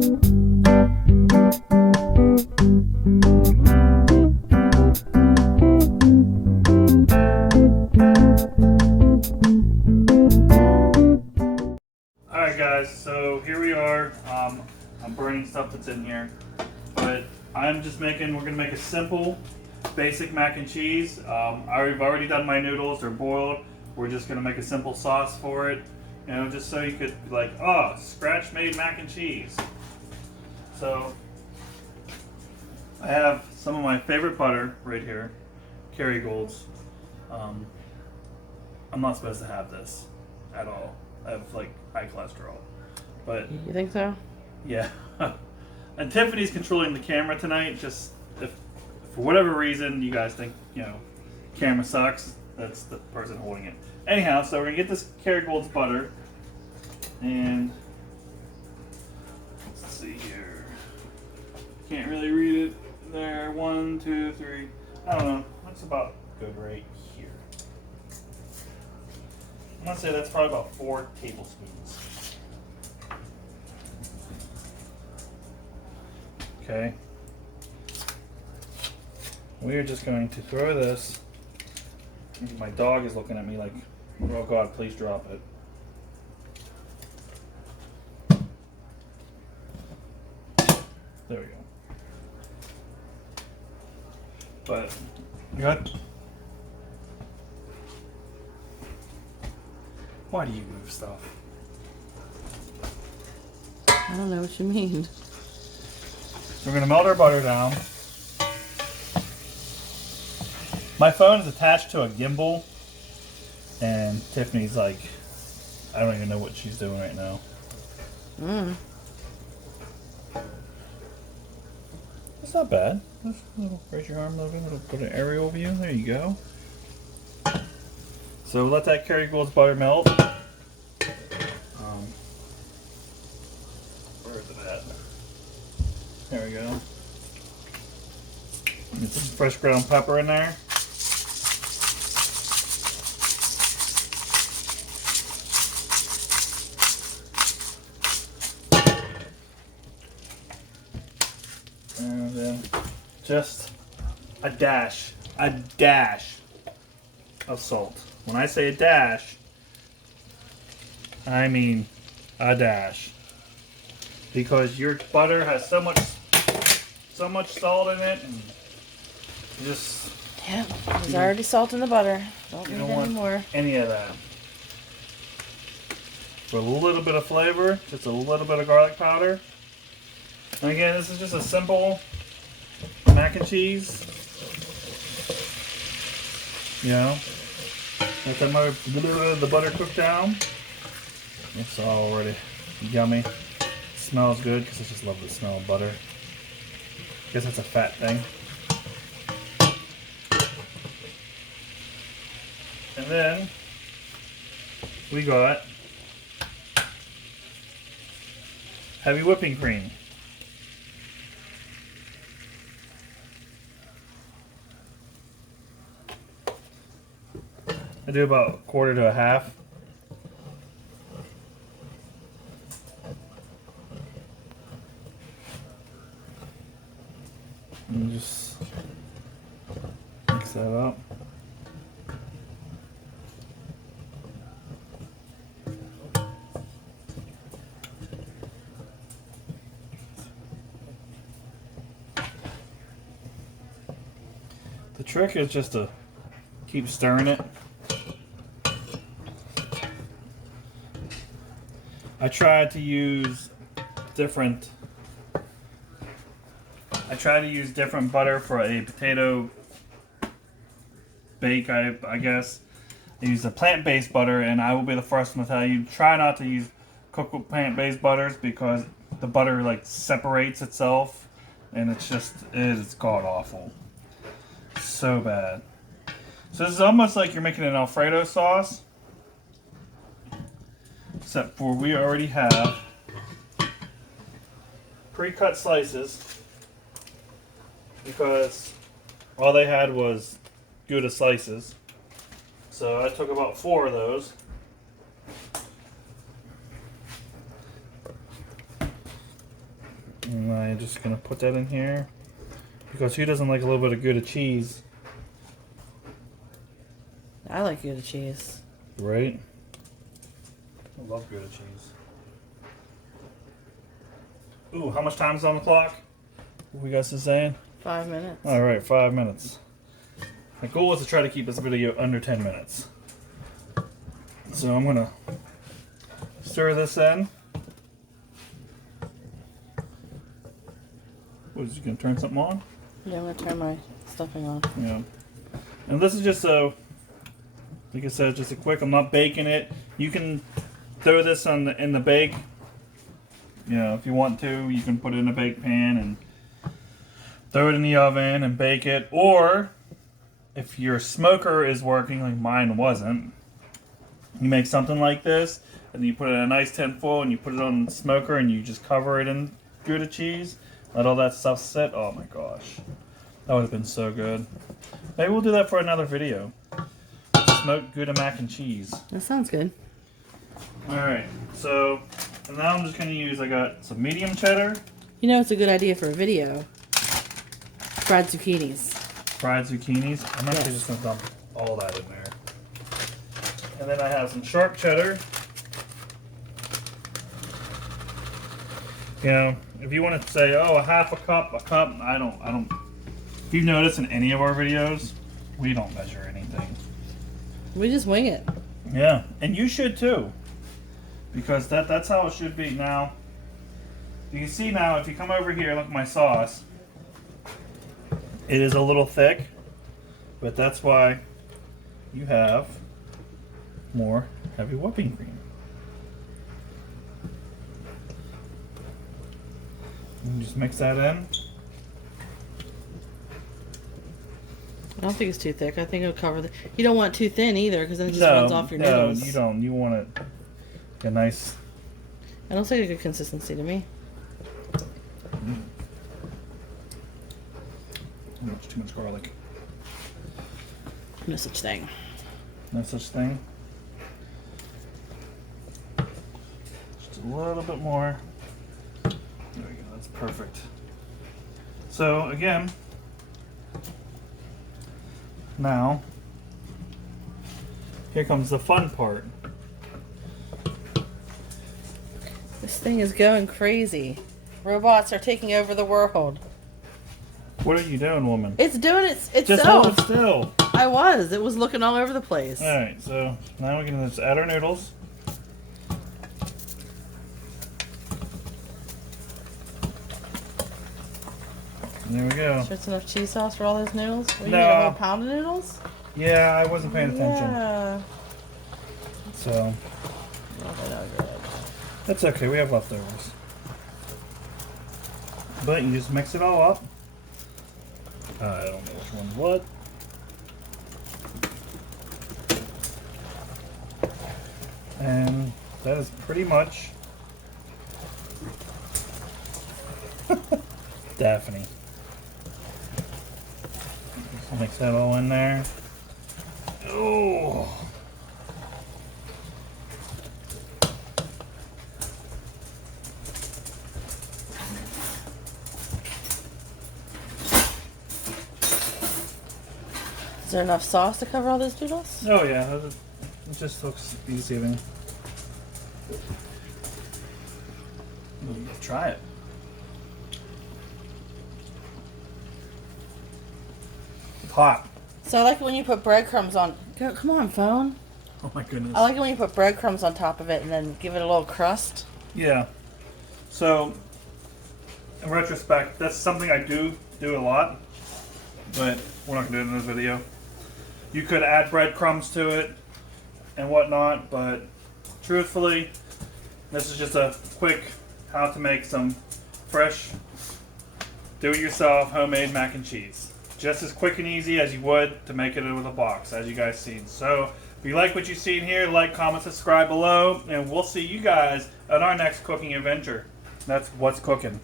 Alright guys, so here we are. I'm burning stuff that's in here, but we're gonna make a simple, basic mac and cheese. I've already done my noodles, they're boiled. We're just gonna make a simple sauce for it, you know, just so you could be like, oh, scratch made mac and cheese. So, I have some of my favorite butter right here, Kerrygold's. I'm not supposed to have this at all. I have like high cholesterol, but You think so? yeah. And Tiffany's controlling the camera tonight. Just if for whatever reason you guys think camera sucks, that's the person holding it. Anyhow, so we're gonna get this Kerrygold's butter, and let's see here. Can't really read it there. 1, 2, 3. I don't know. That's about good right here. I'm gonna say that's probably about 4 tablespoons. Okay. We are just going to throw this. My dog is looking at me like, oh God, please drop it. There we go. But, good. Why do you move stuff? I don't know what you mean. We're going to melt our butter down. My phone is attached to a gimbal, and Tiffany's like, I don't even know what she's doing right now. It's not bad. Just raise your arm a little bit, put an aerial view. There you go. So let that Kerrygold's butter melt. Where is it at? There we go. Get some fresh ground pepper in there. And then just a dash of salt. When I say a dash, I mean a dash. Because your butter has so much salt in it, and just Yeah, there's already salt in the butter. Don't you need don't any want more. any of that. For a little bit of flavor, just a little bit of garlic powder. And again, this is just a simple mac and cheese. You know, let the butter cook down. It's already yummy. Smells good because I just love the smell of butter. Guess that's a fat thing. And then we got heavy whipping cream. I do about 1/4 to 1/2. And just mix that up. The trick is just to keep stirring it. I tried to use different butter for a potato bake, I guess. I used a plant-based butter, and I will be the first one to tell you, try not to cook with plant-based butters because the butter like separates itself, and it is god-awful. So bad. So this is almost like you're making an Alfredo sauce. Except for we already have pre-cut slices because all they had was Gouda slices. So I took about 4 of those. And I'm just gonna put that in here because who doesn't like a little bit of Gouda cheese, I like Gouda cheese. right? I love Gouda cheese. Ooh, how much time is on the clock? What we guys is saying? 5 minutes. All right, 5 minutes. My goal is to try to keep this video under 10 minutes. So I'm gonna stir this in. What is you gonna turn something on? Yeah, I'm gonna turn my stuffing on. Yeah. And this is just a, like I said, just a quick. I'm not baking it. You can throw this in the bake. You know, if you want to, you can put it in a bake pan and throw it in the oven and bake it. Or if your smoker is working, like mine wasn't, you make something like this, and you put it in a nice tin foil, and you put it on the smoker, and you just cover it in Gouda cheese. Let all that stuff sit. Oh my gosh, that would have been so good. Maybe we'll do that for another video. Smoked Gouda mac and cheese. That sounds good. All right, so now I'm just gonna use. I got some medium cheddar, You know, it's a good idea for a video. Fried zucchinis. fried zucchinis. I'm actually just gonna dump all that in there. And then I have some sharp cheddar. You know, if you want to say, oh, a half a cup, I don't. If you've noticed in any of our videos, we don't measure anything. We just wing it. Yeah, and you should too, because that's how it should be. Now, you can see now if you come over here, look at my sauce. It is a little thick, but that's why you have more heavy whipping cream. And just mix that in. I don't think it's too thick. I think it'll cover the. You don't want it too thin either, because then it just runs off your noodles. No, you don't. You want it a nice. It looks like a good consistency to me. Too much garlic. No such thing. No such thing. Just a little bit more. There we go. That's perfect. So again, now here comes the fun part. This thing is going crazy. Robots are taking over the world. What are you doing, woman? It's doing itself. Just hold it still. I was. It was looking all over the place. All right. So now we're gonna just add our noodles. And there we go. Sure it's enough cheese sauce for all those noodles? What, you No. need a whole pound of noodles? Yeah, I wasn't paying attention. Yeah. So Oh, they're not good. that's okay. We have leftovers. But you just mix it all up. I don't know which one's what. And that is pretty much Daphne. Just mix that all in there. Oh. Is there enough sauce to cover all those noodles? Oh yeah, it just looks easy. I mean, let's try it. It's hot. So I like it when you put breadcrumbs on. Come on, phone. Oh my goodness. I like it when you put breadcrumbs on top of it and then give it a little crust. Yeah. So, in retrospect, that's something I do a lot, but we're not gonna do it in this video. You could add breadcrumbs to it and whatnot, but truthfully, this is just a quick how to make some fresh, do-it-yourself homemade mac and cheese. Just as quick and easy as you would to make it with a box, as you guys seen. So, if you like what you've seen here, like, comment, subscribe below, and we'll see you guys at our next cooking adventure. That's What's Cooking.